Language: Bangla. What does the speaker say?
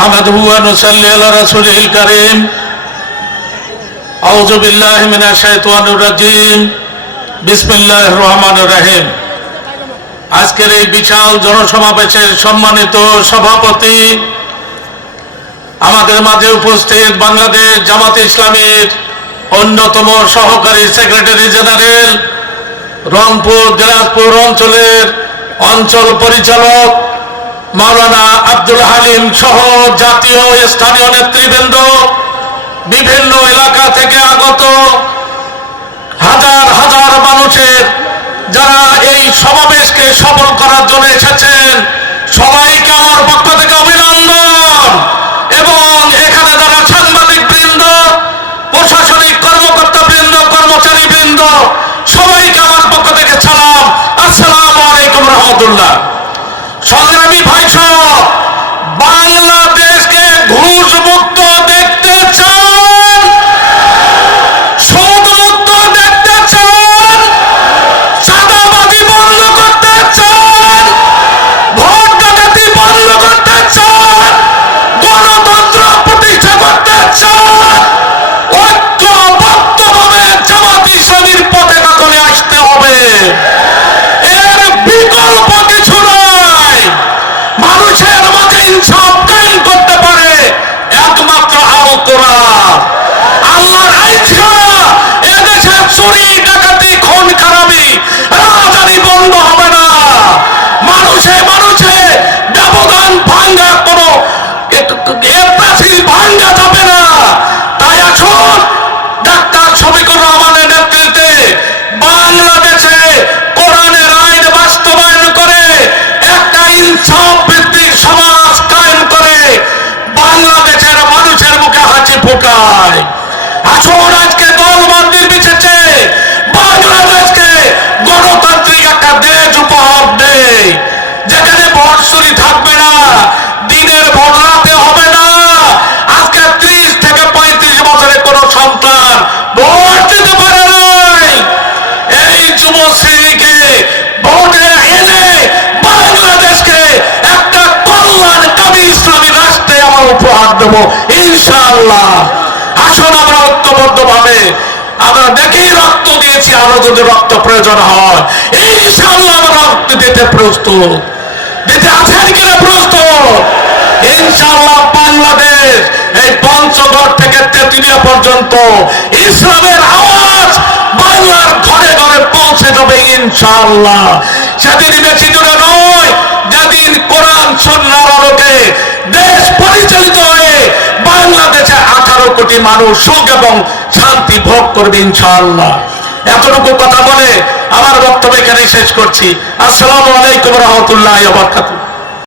نحمده ونصلي على رسوله الكريم أعوذ بالله من الشيطان الرجيم بسم الله الرحمن الرحيم আজকের এই বিশাল জনসমাবেশের সম্মানিত সভাপতি আমাদের মাঝে উপস্থিত বাংলাদেশ জামাত ইসলামীর অন্যতম সহকারী সেক্রেটারি জেনারেল রংপুর দিনাজপুর অঞ্চলের অঞ্চল পরিচালক মাওলানা আব্দুল হালিম সহ জাতীয় স্থানীয় নেতৃবৃন্দ, বিভিন্ন এলাকা থেকে আগত হাজার হাজার মানুষের যারা এই সমাবেশকে সফল করার জন্য এসেছেন, সবাইকে আমার পক্ষ থেকে অভিনন্দন। এবং এখানে যারা সাংবাদিক বৃন্দ প্রশাসনিক কর্মকর্তা বৃন্দ কর্মচারী বৃন্দ সবাইকে আমার পক্ষ থেকে সালাম। আসসালামু আলাইকুম রহমতুল্লাহ। সংগ্রামী ভাই উপহার দেবো ইনশাআল্লাহ। আসুন আমরা ঐক্যবদ্ধ ভাবে আমরা দেখেই রক্ত দিয়েছি, আরও যদি রক্ত প্রয়োজন হয়। ইনশাআল্লাহ আমরা রক্ত দিতে প্রস্তুত। দিতে আছেন কিনা প্রস্তুত? বাংলাদেশ এই পঞ্চগড় থেকে তেতুলিয়া পর্যন্ত ইসলামের আওয়াজ বাংলার ঘরে ঘরে পৌঁছে যাবে, ইনশাআল্লাহ। সেদিন বেশি দূরে নয়, যেদিন কোরআন সন্ন্যার আলোকে দেশ পরিচালিত হয়ে কোটি মানুষ সুখ এবং শান্তি ভোগ করবে ইনশাআল্লাহ। এতটুকু কথা বলে আমার বক্তব্য এখানে শেষ করছি। আসসালামু আলাইকুম রহমতুল্লাহ বারকাতুহ।